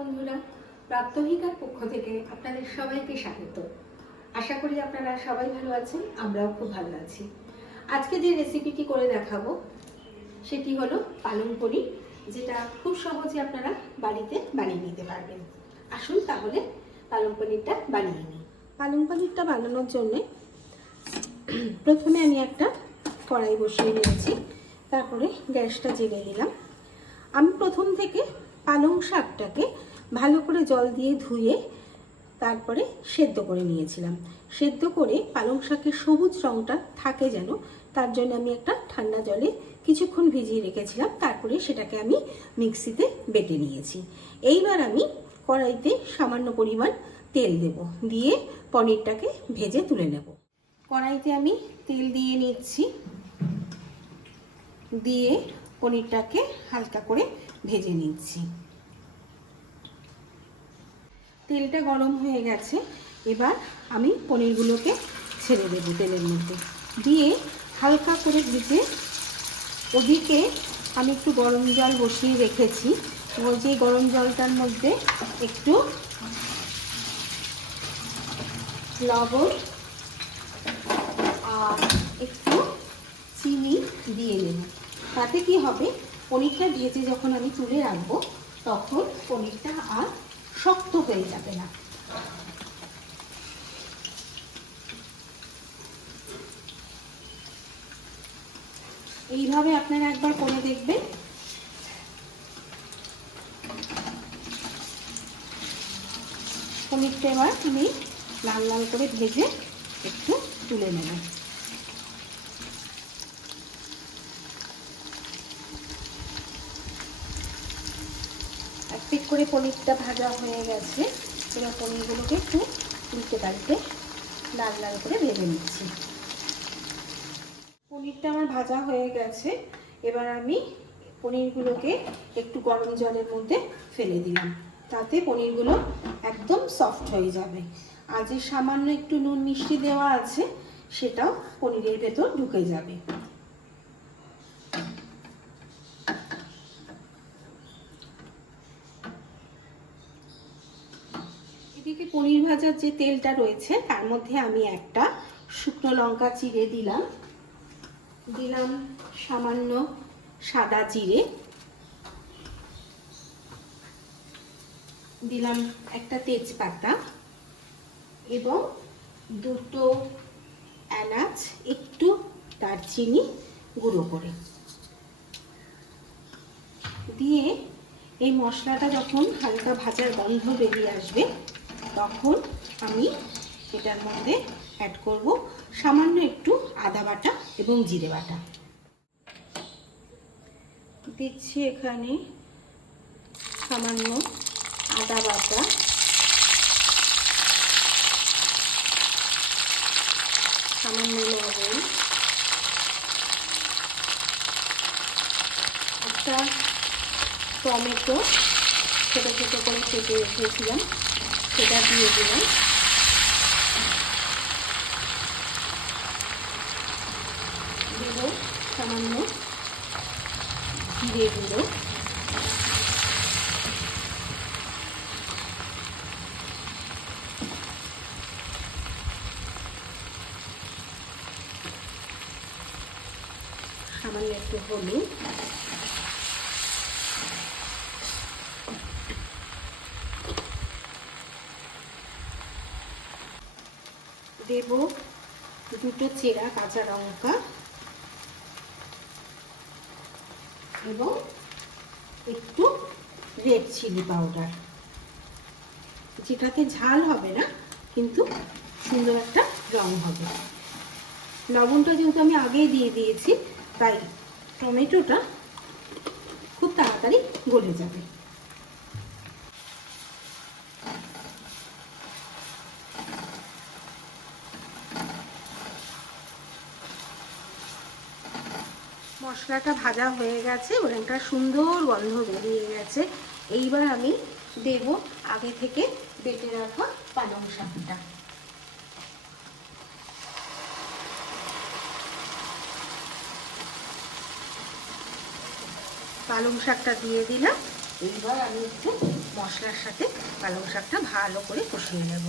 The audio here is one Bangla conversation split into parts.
বন্ধুরা, প্রাত্যহিকার পক্ষ থেকে আপনাদের সবাইকে স্বাগত। আশা করি আপনারা সবাই ভালো আছেন, আমরাও খুব ভালো আছি। আজকে যে রেসিপিটি করে দেখাবো সেটি হলো পালং পনির, যেটা খুব সহজে আপনারা বাড়িতে বানিয়ে নিতে পারবেন। আসুন তাহলে পালং পনিরটা বানিয়ে নিই। পালং পনিরটা বানানোর জন্য প্রথমে আমি একটা কড়াই বসিয়ে নিয়েছি, তারপরে গ্যাসটা জ্বেলে দিলাম। আমি প্রথম থেকে পালং শাকটাকে ভালো করে জল দিয়ে ধুয়ে তারপরে সেদ্ধ করে নিয়েছিলাম। সেদ্ধ করে পালং শাকের সবুজ রঙটা থাকে যেন, তার জন্য আমি একটা ঠান্ডা জলে কিছুক্ষণ ভিজিয়ে রেখেছিলাম। তারপরে সেটাকে আমি মিক্সিতে বেটে নিয়েছি। এইবার আমি কড়াইতে সামান্য পরিমাণ তেল দেব, দিয়ে পনিরটাকে ভেজে তুলে নেব। কড়াইতে আমি তেল দিয়ে নিচ্ছি, দিয়ে পনিরটাকে হালকা করে ভেজে নিচ্ছি। তেলটা গরম হয়ে গেছে, এবার আমি পনিরগুলোকে ছেড়ে দেব তেলের মধ্যে, দিয়ে হালকা করে ভেজে ওদিকে আমি একটু গরম জল বসিয়ে রেখেছি। এবং যে গরম জলটার মধ্যে একটু লবণ আর একটু চিনি দিয়ে নেব। তাতে কি হবে, পনিরটা ভেজে যখন আমি তুলে রাখবো তখন পনিরটা আর শক্ত হয়ে যাবে না। এইভাবে আপনারা একবার করে দেখবেন। পনিরটা এবার আমি লাল লাল করে ভেজে একটু তুলে নেব। এক পিট করে পনিরটা ভাজা হয়ে গেছে। এবার পনিরগুলোকে একটু উল্টে পাল্টে লাল লাল করে ভেজে নিচ্ছি। পনিরটা আমার ভাজা হয়ে গেছে। এবার আমি পনিরগুলোকে একটু গরম জলের মধ্যে ফেলে দিলাম, তাতে পনিরগুলো একদম সফট হয়ে যাবে। আর যে সামান্য একটু নুন মিষ্টি দেওয়া আছে সেটাও পনিরের ভেতর ঢুকে যাবে। এদিকে পনির ভাজার যে তেলটা রয়েছে তার মধ্যে আমি একটা শুকনো লঙ্কা চিড়ে দিলাম, সামান্য সাদা জিরে, দিলাম একটা তেজপাতা এবং দুটো এলাচ, একটু দারচিনি গুঁড়ো করে দিয়ে এই মশলাটা যখন হালকা ভাজার গন্ধ বেরিয়ে আসবে তখন আমি এটার মধ্যে অ্যাড করব সামান্য একটু আদা বাটা এবং জিরে বাটা। দিচ্ছি এখানে সামান্য আদা বাটা, সামান্য লবণ, একটা টমেটো ছোট ছোট করে কেটে রেখেছিলাম সেটা দিয়ে দিলাম। দেব সামান্য জিরে গুঁড়ো, সামান্য একটু হলুদ, দেব দুটো চেরা কাঁচা লঙ্কা এবং একটু রেড চিলি পাউডার, যেটাতে ঝাল হবে না কিন্তু সুন্দর একটা রং হবে। লবণটা যেহেতু আমি আগেই দিয়ে দিয়েছি তাই টমেটোটা খুব তাড়াতাড়ি গলে যাবে। মশলাটা ভাজা হয়ে গেছে, ওর একটা সুন্দর গন্ধ বেরিয়ে গেছে। এইবার আমি দেব আগে থেকে বেটে রাখা পালং শাকটা। পালং শাকটা দিয়ে দিলাম। এইবার আমি একটু মশলার সাথে পালং শাকটা ভালো করে কষিয়ে নেব।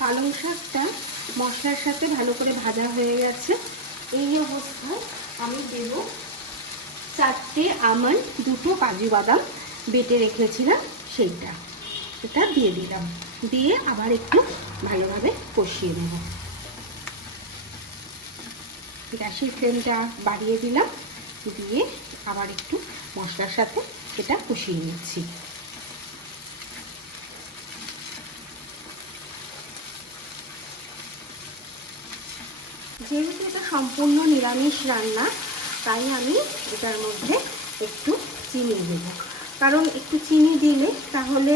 পালং শাকটা মশলার সাথে ভালো করে ভাজা হয়ে গেছে। এই অবস্থায় আমি দেব 4টে আমন্ড, 2টো কাজু বাদাম বেটে রেখেছিলাম, সেইটা এটা দিয়ে দিলাম। দিয়ে আবার একটু ভালোভাবে কষিয়ে নেব। গ্যাসের ফ্লেমটা বাড়িয়ে দিলাম, দিয়ে আবার একটু মশলার সাথে এটা কষিয়ে নিচ্ছি। যেহেতু এটা সম্পূর্ণ নিরামিষ রান্না, তাই আমি এটার মধ্যে একটু চিনি দেব, কারণ একটু চিনি দিলে তাহলে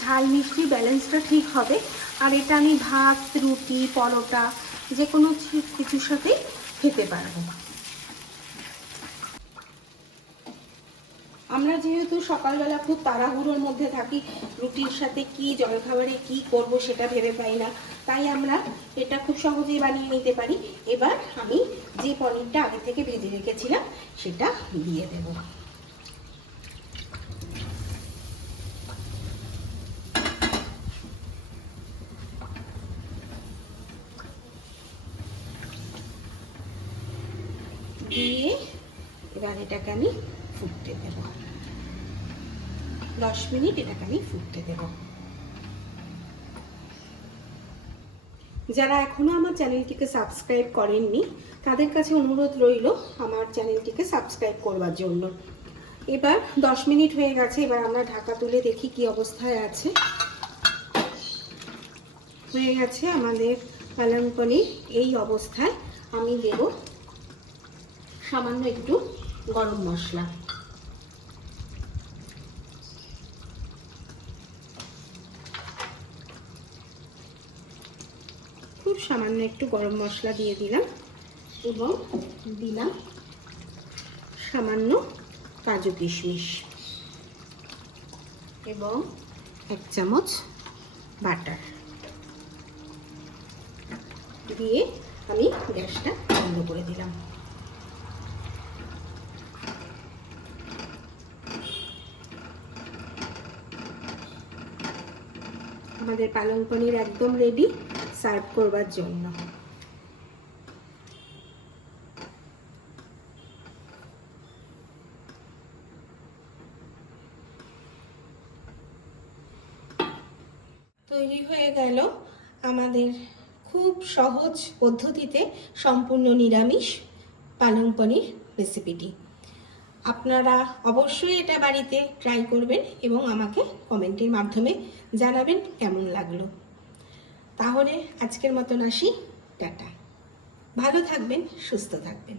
ঝাল মিষ্টি ব্যালেন্সটা ঠিক হবে। আর এটা আমি ভাত, রুটি, পরোটা যে কোনো কিছুর সাথেই খেতে পারবো। আমরা যেহেতু সকালবেলা খুব তাড়াহুড়োর মধ্যে থাকি, রুটির সাথে কি জলখাবারে কি করব সেটা ভেবে পাই না, তাই আমরা এটা খুব সহজেই বানিয়ে নিতে পারি। এবার আমি যে পনিরটা আগে থেকে ভেজে রেখেছিলাম সেটা দিয়ে দেব। দিয়ে এবার এটাকে আমি ফুটতে দেব। 10 মিনিট এটাকে আমি ফুটতে দেব। যারা এখনো আমার চ্যানেলটিকে সাবস্ক্রাইব করেননি তাদের কাছে অনুরোধ রইল আমার চ্যানেলটিকে সাবস্ক্রাইব করবার জন্য। এবার 10 মিনিট হয়ে গেছে। এবার আমরা ঢাকা তুলে দেখি কি অবস্থায় আছে। হয়ে গেছে আমাদের পালং পনির। এই অবস্থায় আমি দেব সামান্য একটু গরম মশলা। খুব সামান্য একটু গরম মশলা দিয়ে দিলাম এবং দিলাম সামান্য কাজু কিশমিশ এবং 1 চামচ বাটার দিয়ে আমি গ্যাসটা বন্ধ করে দিলাম। আমাদের পালং পনির একদম রেডি সার্ভ করবার জন্য। তৈরি হয়ে গেল আমাদের খুব সহজ পদ্ধতিতে সম্পূর্ণ নিরামিষ পালং পনির রেসিপিটি। আপনারা অবশ্যই এটা বাড়িতে ট্রাই করবেন এবং আমাকে কমেন্টের মাধ্যমে জানাবেন কেমন লাগলো। তাহলে আজকের মতন আসি, টাটা। ভালো থাকবেন, সুস্থ থাকবেন।